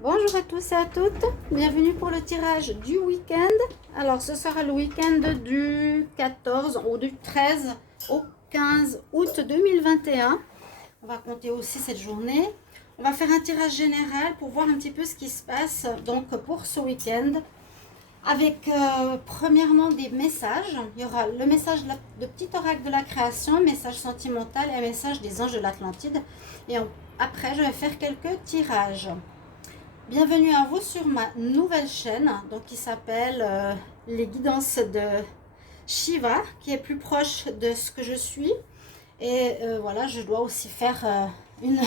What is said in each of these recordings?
Bonjour à tous et à toutes, bienvenue pour le tirage du week-end. Alors ce sera le week-end du 14 ou du 13 au 15 août 2021. On va compter aussi cette journée. On va faire un tirage général pour voir un petit peu ce qui se passe donc pour ce week-end. Avec premièrement des messages. Il y aura le message de petit oracle de la création, message sentimental et message des anges de l'Atlantide. Et après je vais faire quelques tirages. Bienvenue à vous sur ma nouvelle chaîne donc qui s'appelle les guidances de Shiva, qui est plus proche de ce que je suis. Et voilà, je dois aussi faire une,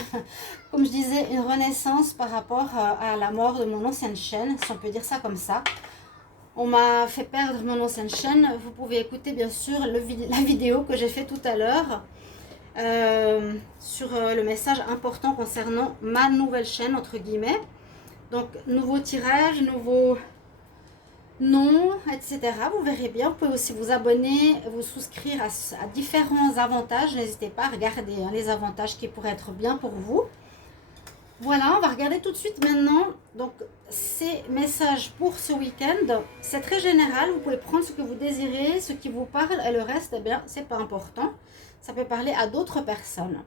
comme je disais, une renaissance par rapport à la mort de mon ancienne chaîne, si on peut dire ça comme ça. On m'a fait perdre mon ancienne chaîne. Vous pouvez écouter bien sûr la vidéo que j'ai fait tout à l'heure sur le message important concernant ma nouvelle chaîne entre guillemets. Donc, nouveau tirage, nouveau nom, etc. Vous verrez bien. Vous pouvez aussi vous abonner, vous souscrire à différents avantages. N'hésitez pas à regarder les avantages qui pourraient être bien pour vous. Voilà, on va regarder tout de suite maintenant. Donc, ces messages pour ce week-end, c'est très général. Vous pouvez prendre ce que vous désirez, ce qui vous parle, et le reste, eh bien, c'est pas important. Ça peut parler à d'autres personnes.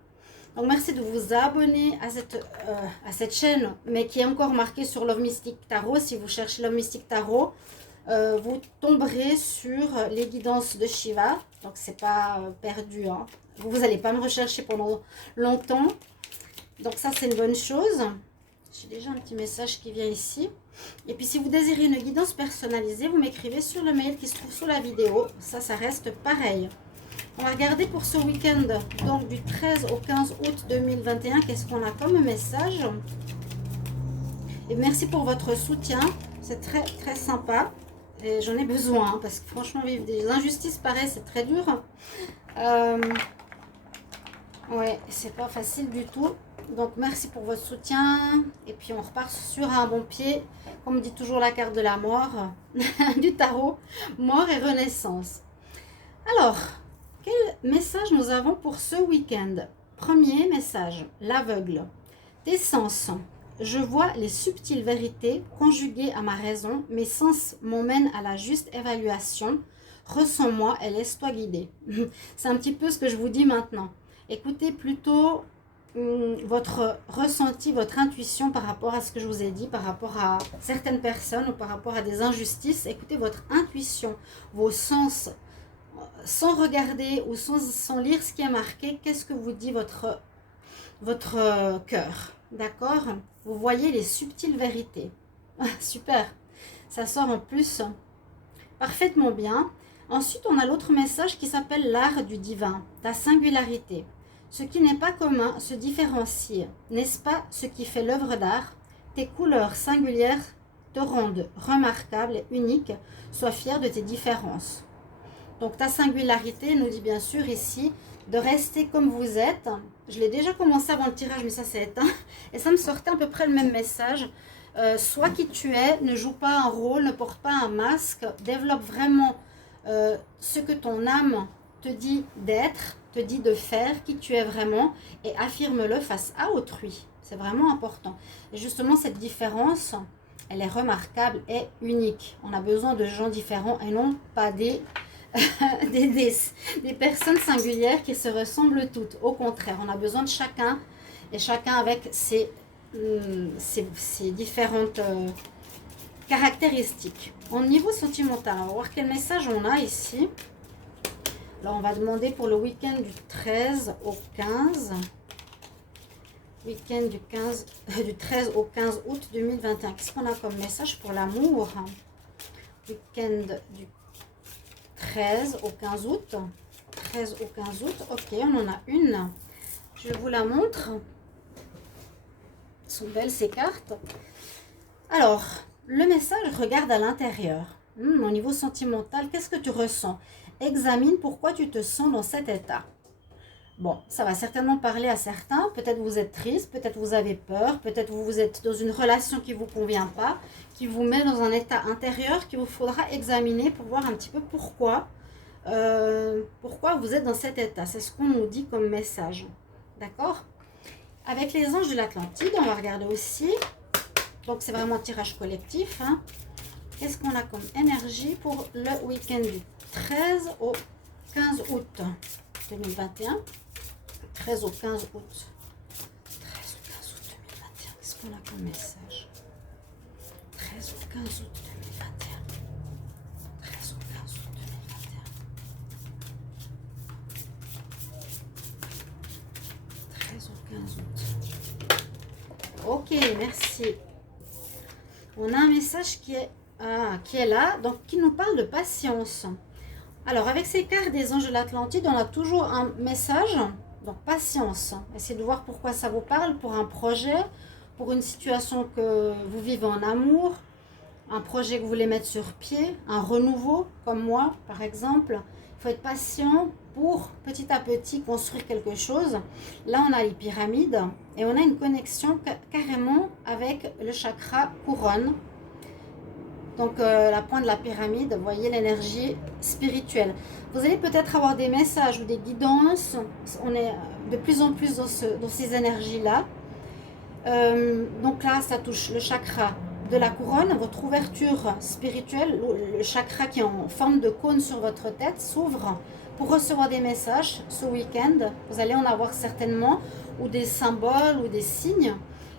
Donc merci de vous abonner à cette chaîne, mais qui est encore marquée sur Love Mystic Tarot. Si vous cherchez Love Mystic Tarot, vous tomberez sur les guidances de Shiva. Donc c'est pas perdu, hein. Vous n'allez pas me rechercher pendant longtemps. Donc ça c'est une bonne chose. J'ai déjà un petit message qui vient ici. Et puis si vous désirez une guidance personnalisée, vous m'écrivez sur le mail qui se trouve sous la vidéo. Ça reste pareil. On va regarder pour ce week-end, donc du 13 au 15 août 2021, qu'est-ce qu'on a comme message. Et merci pour votre soutien, c'est très très sympa. Et j'en ai besoin, hein, parce que franchement, vivre des injustices pareilles, c'est très dur. Ouais, c'est pas facile du tout. Donc merci pour votre soutien. Et puis on repart sur un bon pied. Comme dit toujours la carte de la mort, du tarot, mort et renaissance. Alors, quel message nous avons pour ce week-end? Premier message, l'aveugle. Tes sens. Je vois les subtiles vérités conjuguées à ma raison. Mes sens m'emmènent à la juste évaluation. Ressens-moi et laisse-toi guider. C'est un petit peu ce que je vous dis maintenant. Écoutez plutôt votre ressenti, votre intuition par rapport à ce que je vous ai dit, par rapport à certaines personnes ou par rapport à des injustices. Écoutez votre intuition, vos sens. Sans regarder ou sans lire ce qui est marqué, qu'est-ce que vous dit votre cœur, d'accord? Vous voyez les subtiles vérités. Super, ça sort en plus parfaitement bien. Ensuite, on a l'autre message qui s'appelle l'art du divin, ta singularité. Ce qui n'est pas commun se différencie. N'est-ce pas ce qui fait l'œuvre d'art? Tes couleurs singulières te rendent remarquable et unique. Sois fier de tes différences. Donc ta singularité nous dit bien sûr ici de rester comme vous êtes. Je l'ai déjà commencé avant le tirage, mais ça s'est éteint. Et ça me sortait à peu près le même message. Sois qui tu es, ne joue pas un rôle, ne porte pas un masque. Développe vraiment ce que ton âme te dit d'être, te dit de faire, qui tu es vraiment. Et affirme-le face à autrui. C'est vraiment important. Et justement, cette différence, elle est remarquable et unique. On a besoin de gens différents et non pas des personnes singulières qui se ressemblent toutes. Au contraire, on a besoin de chacun et chacun avec ses différentes caractéristiques. Au niveau sentimental, on va voir quel message on a ici. Alors on va demander pour le week-end du 13 au 15. Week-end du 13 au 15 août 2021. Qu'est-ce qu'on a comme message pour l'amour? Week-end du 13 au 15 août. 13 au 15 août. Ok, on en a une. Je vous la montre. Elles sont belles ces cartes. Alors, le message regarde à l'intérieur. Au niveau sentimental, qu'est-ce que tu ressens? Examine pourquoi tu te sens dans cet état. Bon, ça va certainement parler à certains. Peut-être vous êtes triste, peut-être vous avez peur, peut-être vous êtes dans une relation qui ne vous convient pas, qui vous met dans un état intérieur qu'il vous faudra examiner pour voir un petit peu pourquoi vous êtes dans cet état. C'est ce qu'on nous dit comme message. D'accord? Avec les anges de l'Atlantide, on va regarder aussi Donc, c'est vraiment un tirage collectif. Hein. Qu'est-ce qu'on a comme énergie pour le week-end du 13 au 15 août 2021? 13 au 15 août. 13 au 15 août 2021. Qu'est-ce qu'on a comme message? 13 au 15 août 2021. 13 au 15 août 2021. 13 au 15 août. Ok, merci. On a un message qui est là, donc qui nous parle de patience. Alors, avec ces cartes des anges de l'Atlantide, on a toujours un message, donc patience. Essayez de voir pourquoi ça vous parle, pour un projet, pour une situation que vous vivez en amour, un projet que vous voulez mettre sur pied, un renouveau, comme moi, par exemple. Il faut être patient pour, petit à petit, construire quelque chose. Là, on a les pyramides et on a une connexion carrément avec le chakra couronne. Donc, la pointe de la pyramide, vous voyez l'énergie spirituelle. Vous allez peut-être avoir des messages ou des guidances. On est de plus en plus dans ces énergies-là. Donc là, ça touche le chakra de la couronne, votre ouverture spirituelle, le chakra qui est en forme de cône sur votre tête s'ouvre pour recevoir des messages ce week-end. Vous allez en avoir certainement, ou des symboles, ou des signes.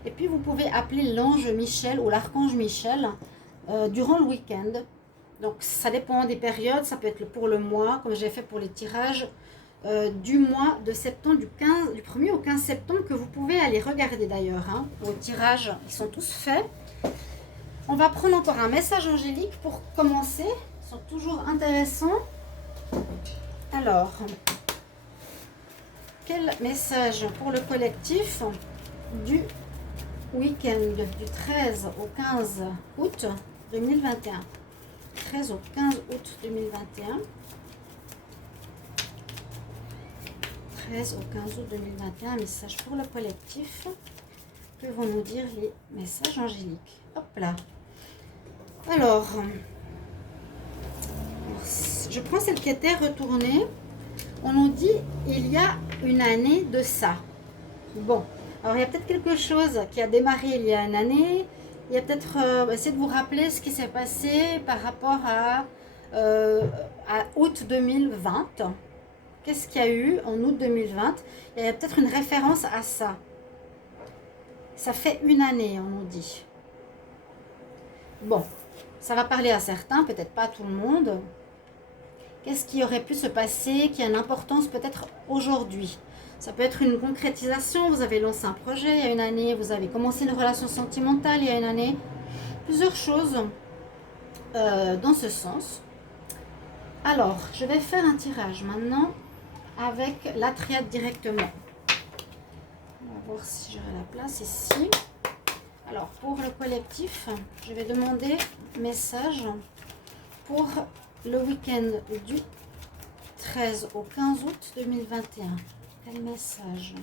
Et puis, vous pouvez appeler l'ange Michel ou l'archange Michel durant le week-end. Donc ça dépend des périodes, ça peut être pour le mois, comme j'ai fait pour les tirages du mois de septembre, du 1er au 15 septembre, que vous pouvez aller regarder d'ailleurs. Hein, vos tirages, ils sont tous faits. On va prendre encore un message angélique pour commencer, ils sont toujours intéressants. Alors, quel message pour le collectif du week-end du 13 au 15 août 2021. 13 au 15 août 2021. 13 au 15 août 2021, un message pour le collectif. Que vont nous dire les messages angéliques? Hop là. Alors, je prends celle qui était retournée. On nous dit il y a une année de ça. Bon, alors il y a peut-être quelque chose qui a démarré il y a une année. Il y a peut-être, essayez de vous rappeler ce qui s'est passé par rapport à août 2020. Qu'est-ce qu'il y a eu en août 2020? Il y a peut-être une référence à ça. Ça fait une année, on nous dit. Bon, ça va parler à certains, peut-être pas à tout le monde. Qu'est-ce qui aurait pu se passer, qui a une importance peut-être aujourd'hui? Ça peut être une concrétisation, vous avez lancé un projet il y a une année, vous avez commencé une relation sentimentale il y a une année. Plusieurs choses dans ce sens. Alors, je vais faire un tirage maintenant avec la triade directement. On va voir si j'aurai la place ici. Alors, pour le collectif, je vais demander message pour le week-end du 13 au 15 août 2021. Quel message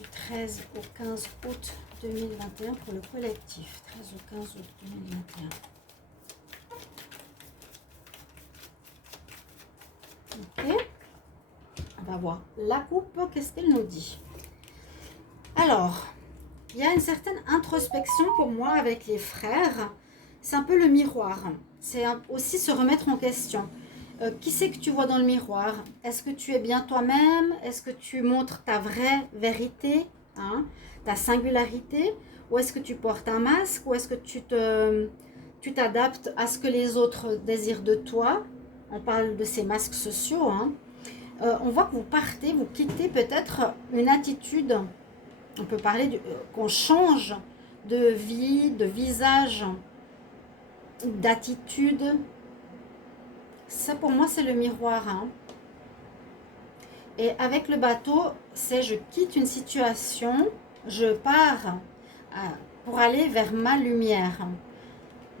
du 13 au 15 août 2021 pour le collectif? 13 au 15 août 2021. Ok. On va voir la coupe. Qu'est-ce qu'elle nous dit? Alors, il y a une certaine introspection pour moi avec les frères. C'est un peu le miroir. C'est aussi se remettre en question. Qui c'est que tu vois dans le miroir? Est-ce que tu es bien toi-même? Est-ce que tu montres ta vraie vérité, hein, ta singularité? Ou est-ce que tu portes un masque? Ou est-ce que tu t'adaptes à ce que les autres désirent de toi? On parle de ces masques sociaux. Hein. On voit que vous partez, vous quittez peut-être une attitude. On peut parler qu'on change de vie, de visage, d'attitude. Ça, pour moi, c'est le miroir. Hein. Et avec le bateau, c'est je quitte une situation, je pars pour aller vers ma lumière.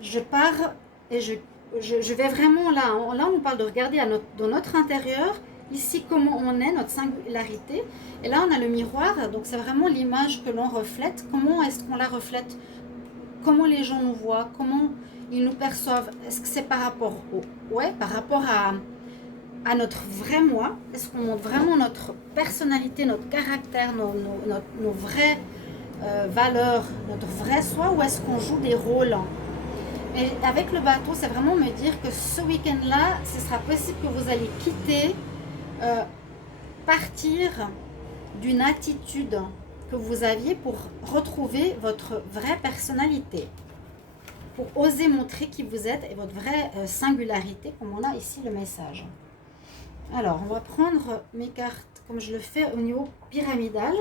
Je pars et je vais vraiment là. Là, on parle de regarder dans notre intérieur, ici, comment on est, notre singularité. Et là, on a le miroir. Donc, c'est vraiment l'image que l'on reflète. Comment est-ce qu'on la reflète? Comment les gens nous voient? Comment ils nous perçoivent? Est-ce que c'est par rapport par rapport à notre vrai moi? Est-ce qu'on montre vraiment notre personnalité, notre caractère, nos vraies valeur, notre vrai soi, ou est-ce qu'on joue des rôles? Et avec le bateau, c'est vraiment me dire que ce week-end-là, ce sera possible que vous allez quitter, euh, partir d'une attitude que vous aviez pour retrouver votre vraie personnalité, pour oser montrer qui vous êtes et votre vraie singularité, comme on a ici le message. Alors, on va prendre mes cartes comme je le fais au niveau pyramidal,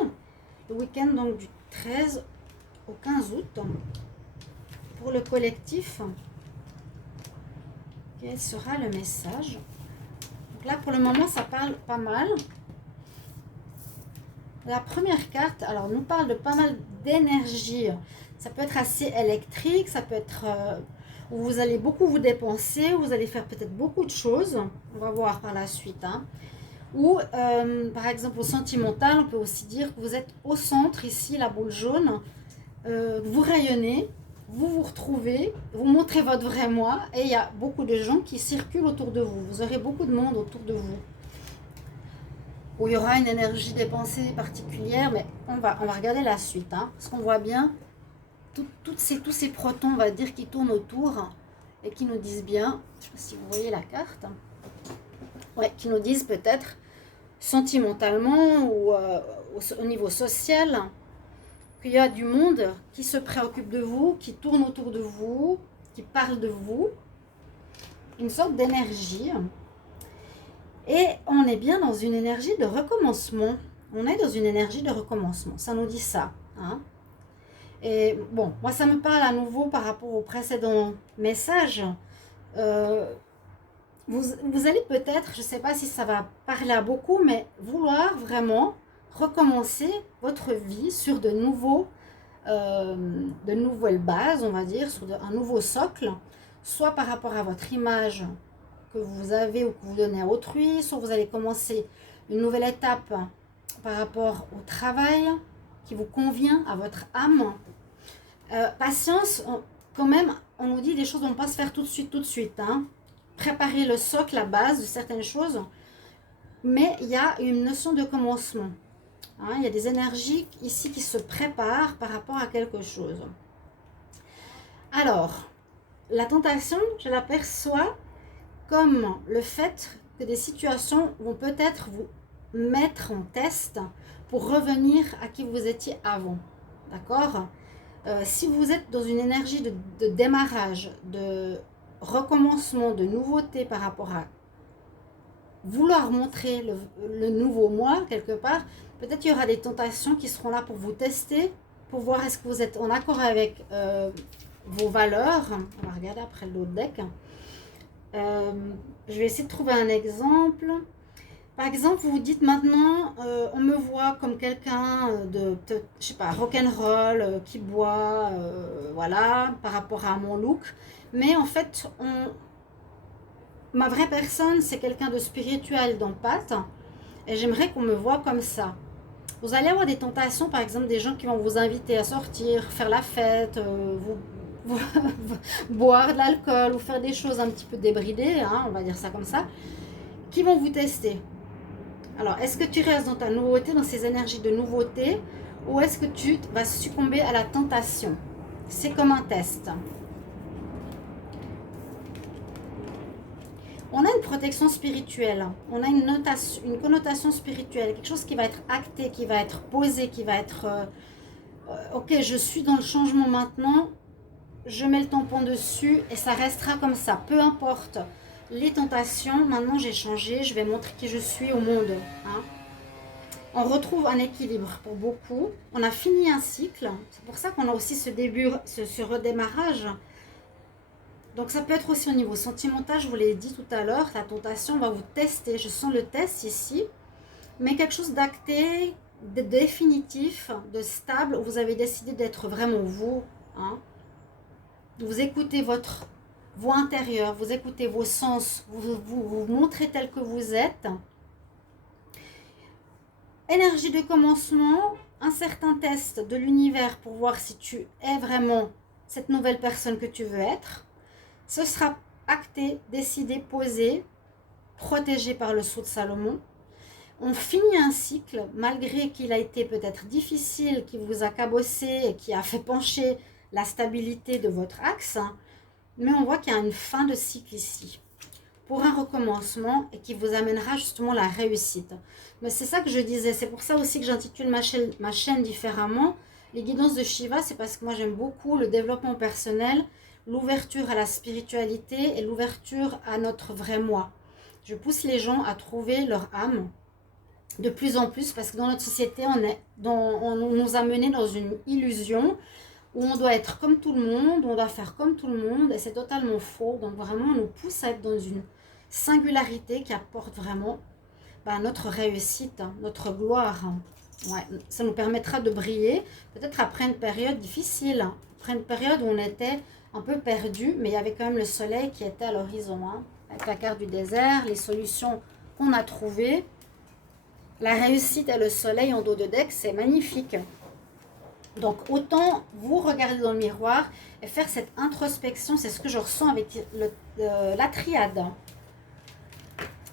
le week-end donc du 13 au 15 août. Pour le collectif, quel sera le message? Donc là, pour le moment, ça parle pas mal. La première carte, alors, nous parle de pas mal d'énergie. Ça peut être assez électrique, ça peut être où vous allez beaucoup vous dépenser, vous allez faire peut-être beaucoup de choses. On va voir par la suite. Ou, par exemple, au sentimental, on peut aussi dire que vous êtes au centre, ici, la boule jaune. Vous rayonnez, vous vous retrouvez, vous montrez votre vrai moi, et il y a beaucoup de gens qui circulent autour de vous. Vous aurez beaucoup de monde autour de vous, où il y aura une énergie dépensée particulière, mais on va regarder la suite, parce qu'on voit bien tous ces protons, on va dire, qui tournent autour et qui nous disent bien, je ne sais pas si vous voyez la carte, ouais, qui nous disent peut-être sentimentalement ou au niveau social, qu'il y a du monde qui se préoccupe de vous, qui tourne autour de vous, qui parle de vous, une sorte d'énergie. Et on est bien dans une énergie de recommencement. On est dans une énergie de recommencement, ça nous dit ça. Et bon, moi ça me parle à nouveau par rapport au précédent message. Vous allez peut-être, je ne sais pas si ça va parler à beaucoup, mais vouloir vraiment recommencer votre vie sur de nouvelles bases, on va dire, sur un nouveau socle, soit par rapport à votre image que vous avez ou que vous donnez à autrui, soit vous allez commencer une nouvelle étape par rapport au travail qui vous convient à votre âme. Patience, quand même, on nous dit des choses ne vont pas se faire tout de suite. Préparer le socle, la base de certaines choses, mais il y a une notion de commencement. Il y a des énergies ici qui se préparent par rapport à quelque chose. Alors, la tentation, je l'aperçois comme le fait que des situations vont peut-être vous mettre en test pour revenir à qui vous étiez avant. D'accord ? Si vous êtes dans une énergie de démarrage, de recommencement, de nouveauté par rapport à vouloir montrer le nouveau moi quelque part, peut-être qu'il y aura des tentations qui seront là pour vous tester, pour voir est-ce que vous êtes en accord avec vos valeurs. On va regarder après l'autre deck. Je vais essayer de trouver un exemple. Par exemple, vous vous dites maintenant, on me voit comme quelqu'un de, je sais pas, rock'n'roll, qui boit, voilà, par rapport à mon look. Mais en fait, ma vraie personne, c'est quelqu'un de spirituel d'empathie. Et j'aimerais qu'on me voit comme ça. Vous allez avoir des tentations, par exemple, des gens qui vont vous inviter à sortir, faire la fête, boire de l'alcool ou faire des choses un petit peu débridées, on va dire ça comme ça, qui vont vous tester. Alors, est-ce que tu restes dans ta nouveauté, dans ces énergies de nouveauté, ou est-ce que tu vas succomber à la tentation? C'est comme un test. On a une protection spirituelle, on a une connotation spirituelle, quelque chose qui va être acté, qui va être posé, qui va être ok, je suis dans le changement maintenant, je mets le tampon dessus et ça restera comme ça, peu importe les tentations. Maintenant j'ai changé, je vais montrer qui je suis au monde. On retrouve un équilibre pour beaucoup, on a fini un cycle, c'est pour ça qu'on a aussi ce début, ce redémarrage. Donc ça peut être aussi au niveau sentimental, je vous l'ai dit tout à l'heure, la tentation va vous tester, je sens le test ici, mais quelque chose d'acté, de définitif, de stable, où vous avez décidé d'être vraiment vous, vous écoutez votre voix intérieure, vous écoutez vos sens, vous montrez tel que vous êtes. Énergie de commencement, un certain test de l'univers pour voir si tu es vraiment cette nouvelle personne que tu veux être. Ce sera acté, décidé, posé, protégé par le sceau de Salomon. On finit un cycle, malgré qu'il a été peut-être difficile, qui vous a cabossé et qui a fait pencher la stabilité de votre axe, hein, mais on voit qu'il y a une fin de cycle ici, pour un recommencement et qui vous amènera justement la réussite. Mais c'est ça que je disais, c'est pour ça aussi que j'intitule ma chaîne différemment. Les guidances de Shiva, c'est parce que moi j'aime beaucoup le développement personnel, l'ouverture à la spiritualité et l'ouverture à notre vrai moi. Je pousse les gens à trouver leur âme de plus en plus, parce que dans notre société, on nous a menés dans une illusion où on doit être comme tout le monde, on doit faire comme tout le monde, et c'est totalement faux. Donc vraiment, on nous pousse à être dans une singularité qui apporte vraiment notre réussite, hein, notre gloire. Ouais, ça nous permettra de briller, peut-être après une période difficile, hein, après une période où on était un peu perdu, mais il y avait quand même le soleil qui était à l'horizon, hein, avec la carte du désert, les solutions qu'on a trouvées. La réussite et le soleil en dos de deck, c'est magnifique. Donc, autant vous regarder dans le miroir et faire cette introspection. C'est ce que je ressens avec la triade.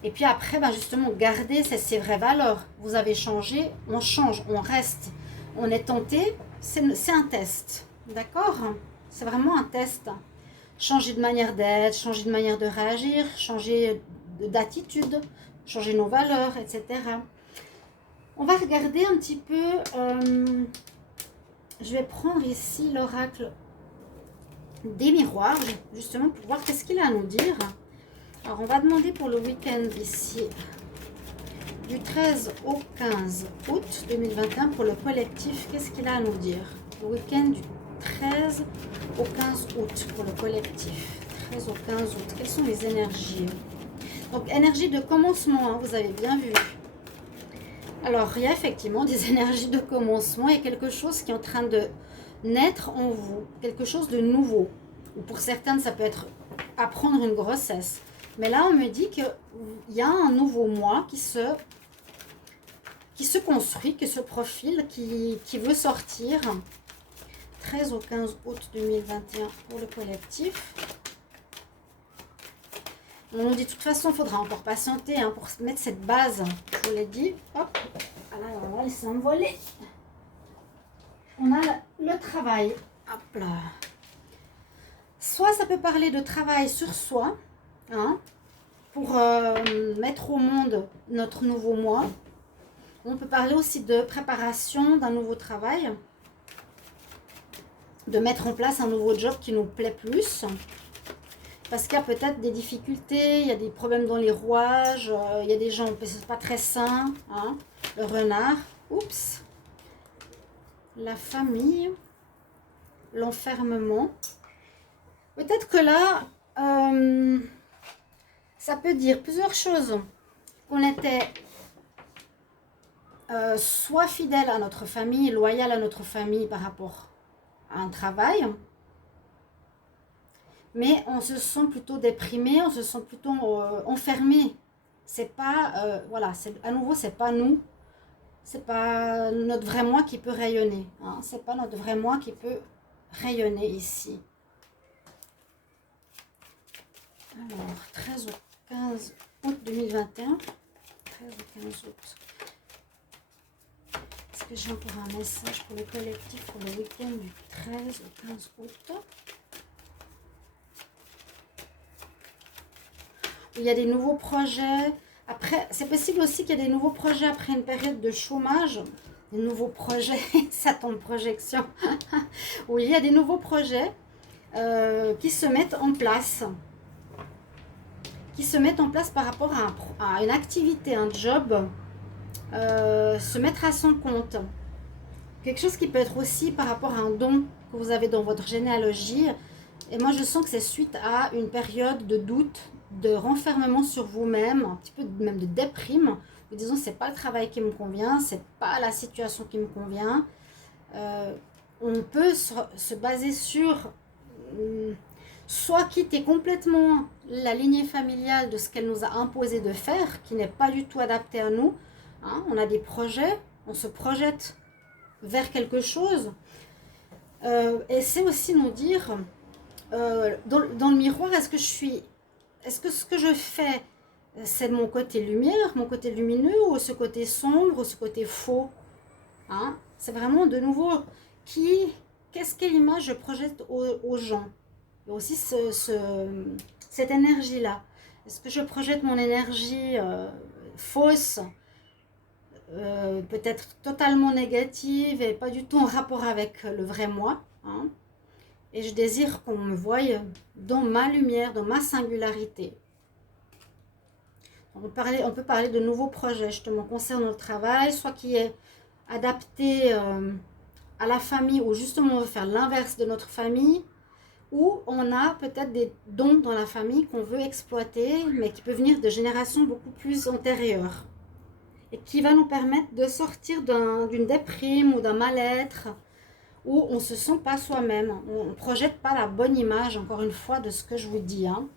Et puis après, justement, garder ces vraies valeurs. Vous avez changé, on change, on reste. On est tenté, c'est un test. D'accord? C'est vraiment un test. Changer de manière d'être, changer de manière de réagir, changer d'attitude, changer nos valeurs, etc. On va regarder un petit peu, je vais prendre ici l'oracle des miroirs, justement pour voir qu'est-ce qu'il a à nous dire. Alors on va demander pour le week-end ici, du 13 au 15 août 2021 pour le collectif, qu'est-ce qu'il a à nous dire. Le week-end du 13 au 15 août pour le collectif, 13 au 15 août, quelles sont les énergies? Donc énergie de commencement, hein, vous avez bien vu. Alors, il y a effectivement des énergies de commencement. Il y a quelque chose qui est en train de naître en vous. Quelque chose de nouveau. Ou pour certaines, ça peut être apprendre une grossesse. Mais là, on me dit qu'il y a un nouveau moi qui se construit, qui se profile, qui veut sortir. 13 au 15 août 2021 pour le collectif. On nous dit de toute façon, il faudra encore patienter, hein, pour mettre cette base. Je vous l'ai dit. Hop. Alors, on va laisser envoler. On a le travail. Hop là. Soit ça peut parler de travail sur soi, hein, pour mettre au monde notre nouveau moi. On peut parler aussi de préparation d'un nouveau travail, de mettre en place un nouveau job qui nous plaît plus. Parce qu'il y a peut-être des difficultés, il y a des problèmes dans les rouages, il y a des gens, c'est pas très sain, hein. Le renard, oups, la famille, l'enfermement. Peut-être que là, ça peut dire plusieurs choses. Qu'on était soit fidèle à notre famille, loyal à notre famille par rapport à un travail, mais on se sent plutôt déprimé, on se sent plutôt enfermé. C'est pas, voilà, à nouveau, c'est pas nous, c'est pas notre vrai moi qui peut rayonner, hein, c'est pas notre vrai moi qui peut rayonner ici. Alors, 13 au 15 août 2021, 13 au 15 août. Est-ce que j'ai encore un message pour le collectif pour le week-end du 13 au 15 août? Il y a des nouveaux projets. Après, c'est possible aussi qu'il y ait des nouveaux projets après une période de chômage. Des nouveaux projets, ça tombe projection. Oui, il y a des nouveaux projets qui se mettent en place. Qui se mettent en place par rapport à une activité, un job. Se mettre à son compte. Quelque chose qui peut être aussi par rapport à un don que vous avez dans votre généalogie. Et moi, je sens que c'est suite à une période de doute, de renfermement sur vous-même, un petit peu même de déprime. Disons, c'est pas le travail qui me convient, c'est pas la situation qui me convient. On peut se baser sur soit quitter complètement la lignée familiale de ce qu'elle nous a imposé de faire, qui n'est pas du tout adapté à nous. Hein, on a des projets, on se projette vers quelque chose. Et c'est aussi nous dire, dans le miroir, est-ce que ce que je fais C'est mon côté lumière, mon côté lumineux, ou ce côté sombre, ou ce côté faux, hein? C'est vraiment de nouveau quelle image je projette aux gens. Il y a aussi cette énergie-là. Est-ce que je projette mon énergie fausse, peut-être totalement négative et pas du tout en rapport avec le vrai moi, hein? Et je désire qu'on me voie dans ma lumière, dans ma singularité. On peut parler de nouveaux projets justement concernant le travail, soit qui est adapté à la famille, ou justement on veut faire l'inverse de notre famille, ou on a peut-être des dons dans la famille qu'on veut exploiter, mais qui peut venir de générations beaucoup plus antérieures, et qui va nous permettre de sortir d'une déprime ou d'un mal-être, où on ne se sent pas soi-même, on ne projette pas la bonne image, encore une fois, de ce que je vous dis, hein.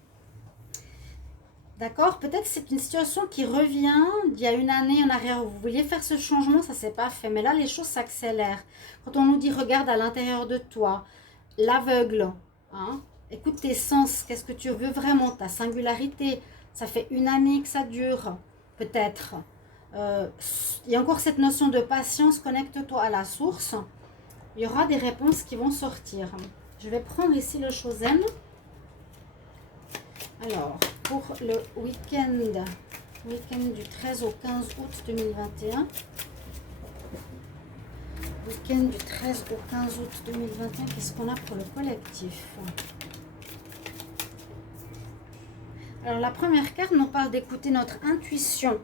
D'accord? Peut-être c'est une situation qui revient d'il y a une année en arrière. Vous vouliez faire ce changement, ça ne s'est pas fait. Mais là, les choses s'accélèrent. Quand on nous dit regarde à l'intérieur de toi, l'aveugle, hein? Écoute tes sens, qu'est-ce que tu veux vraiment, ta singularité. Ça fait une année que ça dure, peut-être. Il y a encore cette notion de patience, connecte-toi à la source. Il y aura des réponses qui vont sortir. Je vais prendre ici le Chosen. Alors, pour le week-end du 13 au 15 août 2021. Week-end du 13 au 15 août 2021, qu'est-ce qu'on a pour le collectif? Alors, la première carte nous parle d'écouter notre intuition.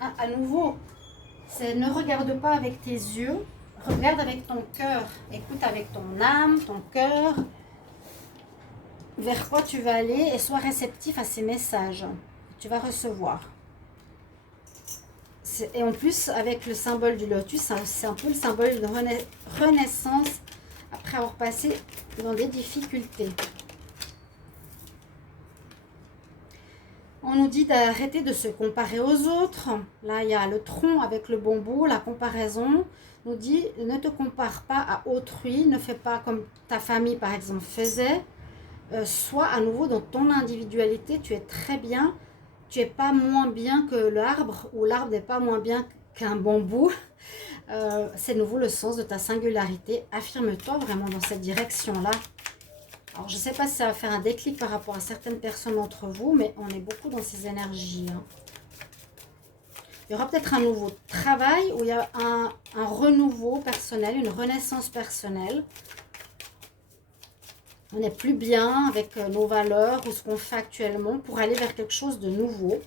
À nouveau, c'est ne regarde pas avec tes yeux, regarde avec ton cœur. Écoute avec ton âme, ton cœur, vers quoi tu vas aller, et sois réceptif à ces messages que tu vas recevoir. Et en plus, avec le symbole du lotus, c'est un peu le symbole de renaissance après avoir passé dans des difficultés. On nous dit d'arrêter de se comparer aux autres. Là, il y a le tronc avec le bambou, la comparaison. On nous dit ne te compare pas à autrui, ne fais pas comme ta famille, par exemple, faisait. Sois à nouveau dans ton individualité, tu es très bien. Tu n'es pas moins bien que l'arbre, ou l'arbre n'est pas moins bien qu'un bambou. C'est nouveau le sens de ta singularité. Affirme-toi vraiment dans cette direction-là. Alors, je ne sais pas si ça va faire un déclic par rapport à certaines personnes d'entre vous, mais on est beaucoup dans ces énergies, hein. Il y aura peut-être un nouveau travail, où il y a un renouveau personnel, une renaissance personnelle. On n'est plus bien avec nos valeurs ou ce qu'on fait actuellement pour aller vers quelque chose de nouveau.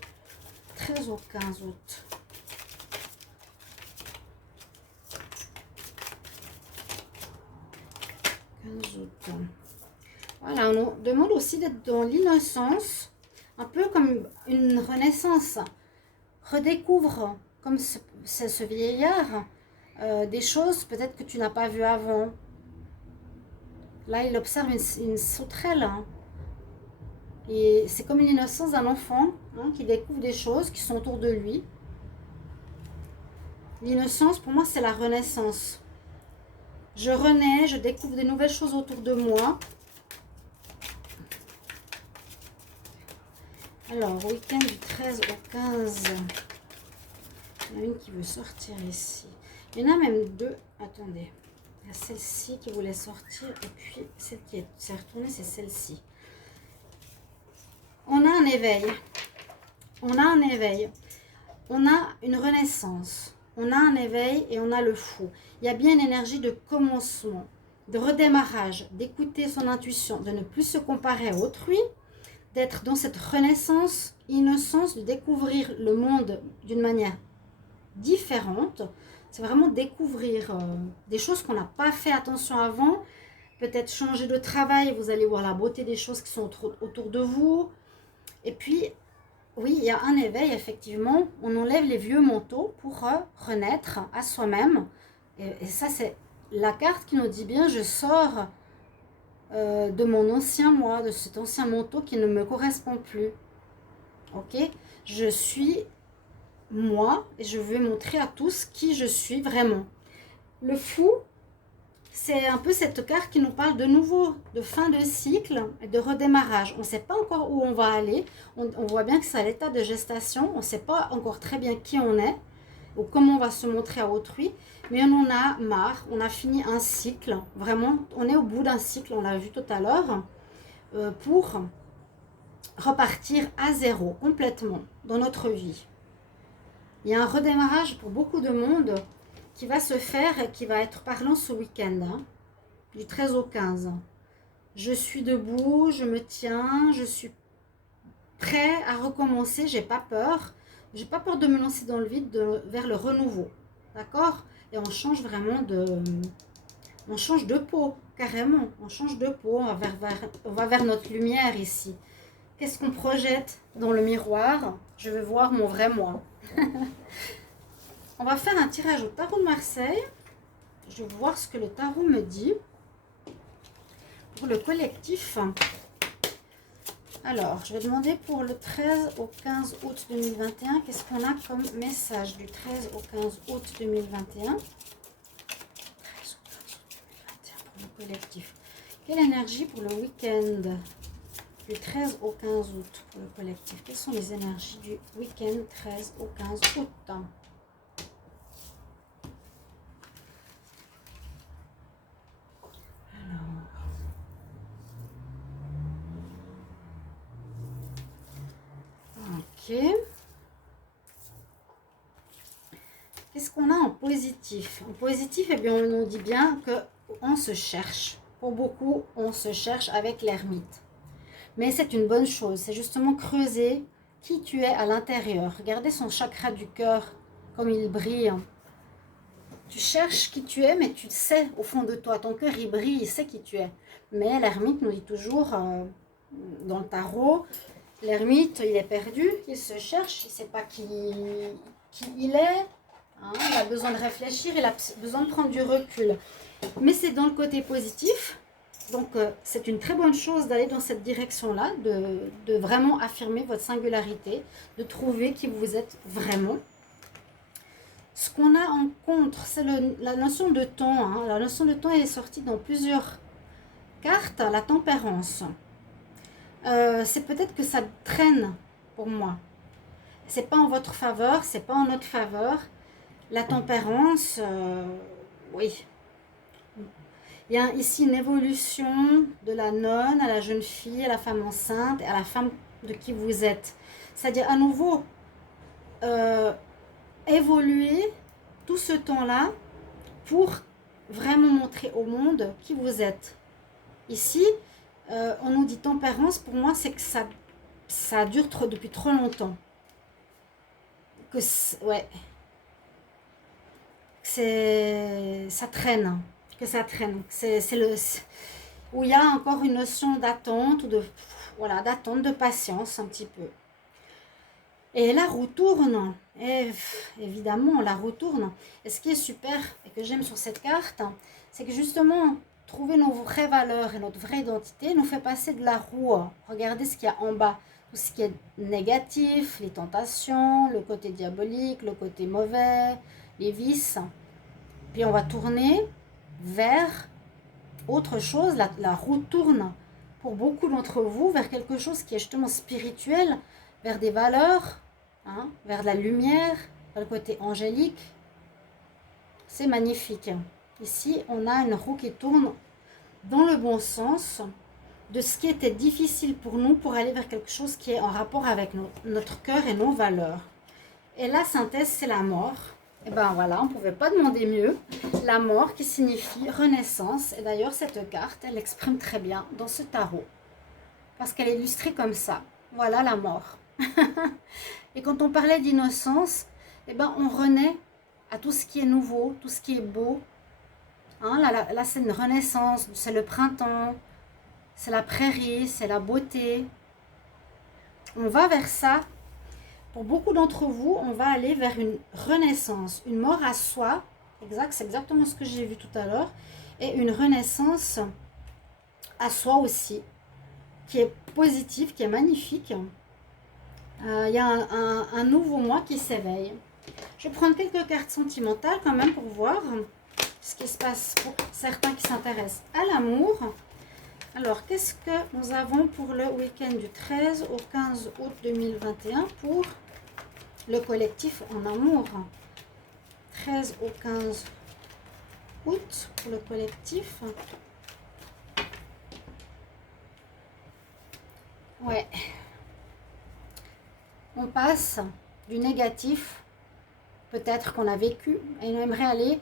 13 au 15 août. Voilà, on nous demande aussi d'être dans l'innocence, un peu comme une renaissance. Redécouvre, comme ce vieillard, des choses peut-être que tu n'as pas vues avant. Là, il observe une sauterelle, hein. Et c'est comme une innocence d'un enfant, hein, qui découvre des choses qui sont autour de lui. L'innocence, pour moi, c'est la renaissance. Je renais, je découvre des nouvelles choses autour de moi. Alors, week-end du 13 au 15. Il y en a une qui veut sortir ici. Il y en a même deux. Attendez. Il y a celle-ci qui voulait sortir. Et puis, celle qui s'est retournée, c'est celle-ci. On a un éveil. On a un éveil. On a une renaissance. On a un éveil et on a le fou. Il y a bien une énergie de commencement, de redémarrage, d'écouter son intuition, de ne plus se comparer à autrui, d'être dans cette renaissance, innocence, de découvrir le monde d'une manière différente. C'est vraiment découvrir des choses qu'on n'a pas fait attention avant. Peut-être changer de travail, vous allez voir la beauté des choses qui sont autour de vous. Et puis, oui, il y a un éveil, effectivement. On enlève les vieux manteaux pour renaître à soi-même. Et ça, c'est la carte qui nous dit bien, je sors de mon ancien moi, de cet ancien manteau qui ne me correspond plus. Ok? Je suis moi et je veux montrer à tous qui je suis vraiment. Le fou, c'est un peu cette carte qui nous parle de nouveau de fin de cycle et de redémarrage. On ne sait pas encore où on va aller. On voit bien que c'est à l'état de gestation. On ne sait pas encore très bien qui on est ou comment on va se montrer à autrui. Mais on en a marre. On a fini un cycle. Vraiment, on est au bout d'un cycle, on l'a vu tout à l'heure, pour repartir à zéro complètement dans notre vie. Il y a un redémarrage pour beaucoup de monde qui va se faire et qui va être parlant ce week-end, hein, du 13 au 15. Je suis debout, je me tiens, je suis prêt à recommencer, j'ai pas peur. J'ai pas peur de me lancer dans le vide vers le renouveau. D'accord? Et on change vraiment on change de peau, carrément. On change de peau, on va vers notre lumière ici. Qu'est-ce qu'on projette dans le miroir? Je veux voir mon vrai moi. On va faire un tirage au tarot de Marseille. Je vais voir ce que le tarot me dit pour le collectif. Alors, je vais demander pour le 13 au 15 août 2021, qu'est-ce qu'on a comme message du 13 au 15 août 2021 13 au 15 août 2021 pour le collectif. Quelle énergie pour le week-end du 13 au 15 août pour le collectif? Quelles sont les énergies du week-end 13 au 15 août? Ok. Qu'est-ce qu'on a en positif? En positif, eh bien, on nous dit bien qu'on se cherche. Pour beaucoup, on se cherche avec l'ermite. Mais c'est une bonne chose. C'est justement creuser qui tu es à l'intérieur. Regardez son chakra du cœur, comme il brille. Tu cherches qui tu es, mais tu sais au fond de toi. Ton cœur, il brille, il sait qui tu es. Mais l'ermite nous dit toujours, dans le tarot, l'ermite, il est perdu, il se cherche, il ne sait pas qui il est. Hein, il a besoin de réfléchir, il a besoin de prendre du recul. Mais c'est dans le côté positif. Donc, c'est une très bonne chose d'aller dans cette direction-là, de vraiment affirmer votre singularité, de trouver qui vous êtes vraiment. Ce qu'on a en contre, c'est la notion de temps. Hein. La notion de temps est sortie dans plusieurs cartes, la tempérance. C'est peut-être que ça traîne pour moi. C'est pas en votre faveur, c'est pas en notre faveur. La tempérance, oui. Il y a ici une évolution de la nonne à la jeune fille, à la femme enceinte et à la femme de qui vous êtes. C'est-à-dire à nouveau évoluer tout ce temps-là pour vraiment montrer au monde qui vous êtes. Ici, on nous dit tempérance, pour moi c'est que ça dure depuis trop longtemps. Ouais. Ça traîne. Que ça traîne. C'est où il y a encore une notion d'attente, ou d'attente, de patience un petit peu. Et la roue tourne. Et évidemment, la roue tourne. Et ce qui est super et que j'aime sur cette carte, c'est que justement, trouver nos vraies valeurs et notre vraie identité nous fait passer de la roue. Regardez ce qu'il y a en bas. Tout ce qui est négatif, les tentations, le côté diabolique, le côté mauvais, les vices. Puis on va tourner vers autre chose. La roue tourne pour beaucoup d'entre vous vers quelque chose qui est justement spirituel, vers des valeurs, hein, vers la lumière, vers le côté angélique. C'est magnifique. Ici, on a une roue qui tourne dans le bon sens de ce qui était difficile pour nous pour aller vers quelque chose qui est en rapport avec notre cœur et nos valeurs. Et la synthèse, c'est la mort. Et ben voilà, on ne pouvait pas demander mieux. La mort qui signifie renaissance. Et d'ailleurs, cette carte, elle l'exprime très bien dans ce tarot. Parce qu'elle est illustrée comme ça. Voilà la mort. Et quand on parlait d'innocence, eh ben on renaît à tout ce qui est nouveau, tout ce qui est beau. Hein, là c'est une renaissance, c'est le printemps, c'est la prairie, c'est la beauté. On va vers ça. Pour beaucoup d'entre vous, on va aller vers une renaissance, une mort à soi. Exact, c'est exactement ce que j'ai vu tout à l'heure. Et une renaissance à soi aussi, qui est positive, qui est magnifique. Il y a un nouveau moi qui s'éveille. Je vais prendre quelques cartes sentimentales quand même pour voir ce qui se passe pour certains qui s'intéressent à l'amour. Alors, qu'est-ce que nous avons pour le week-end du 13 au 15 août 2021 pour le collectif en amour? 13 au 15 août pour le collectif. Ouais. On passe du négatif, peut-être qu'on a vécu, et on aimerait aller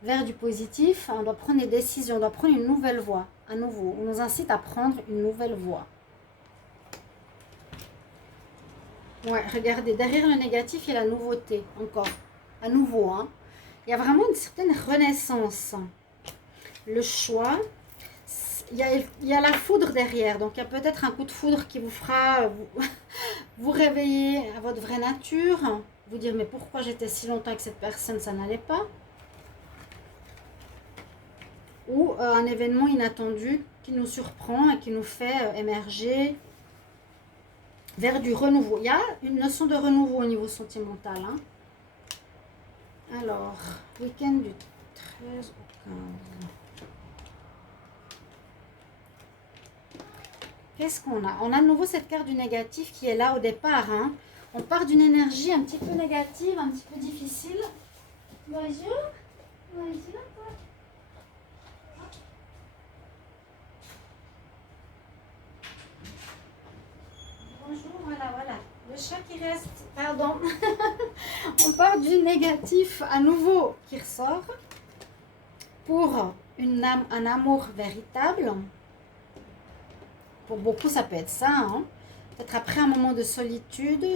vers du positif. On doit prendre des décisions, on doit prendre une nouvelle voie. À nouveau, on nous incite à prendre une nouvelle voie. Ouais, regardez, derrière le négatif, il y a la nouveauté, encore. À nouveau, hein. Il y a vraiment une certaine renaissance. Le choix, il y a la foudre derrière. Donc, il y a peut-être un coup de foudre qui vous fera vous réveiller à votre vraie nature. Vous dire, mais pourquoi j'étais si longtemps avec cette personne, ça n'allait pas. Ou un événement inattendu qui nous surprend et qui nous fait émerger vers du renouveau. Il y a une notion de renouveau au niveau sentimental. Hein. Alors, week-end du 13 au 15. Qu'est-ce qu'on a? On a de nouveau cette carte du négatif qui est là au départ. Hein. On part d'une énergie un petit peu négative, un petit peu difficile. Bonjour. Bonjour. Bonjour, voilà. Le chat qui reste, pardon. On part du négatif à nouveau qui ressort pour un amour véritable. Pour beaucoup, ça peut être ça. Hein. Peut-être après un moment de solitude.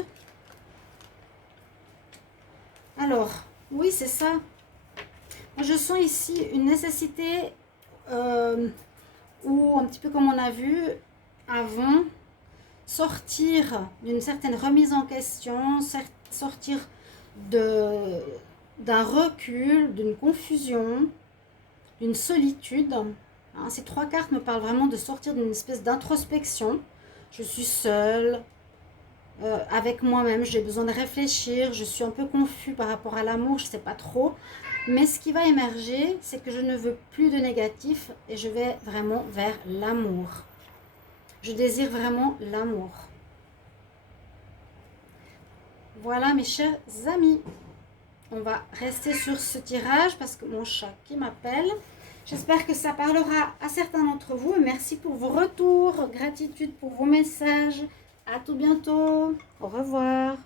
Alors, oui, c'est ça. Moi, je sens ici une nécessité, ou un petit peu comme on a vu avant, sortir d'une certaine remise en question, sortir d'un recul, d'une confusion, d'une solitude. Hein, ces trois cartes me parlent vraiment de sortir d'une espèce d'introspection. Je suis seule, avec moi-même, j'ai besoin de réfléchir, je suis un peu confus par rapport à l'amour, je ne sais pas trop. Mais ce qui va émerger, c'est que je ne veux plus de négatif et je vais vraiment vers l'amour. Je désire vraiment l'amour. Voilà mes chers amis. On va rester sur ce tirage parce que mon chat qui m'appelle. J'espère que ça parlera à certains d'entre vous. Merci pour vos retours. Gratitude pour vos messages. À tout bientôt. Au revoir.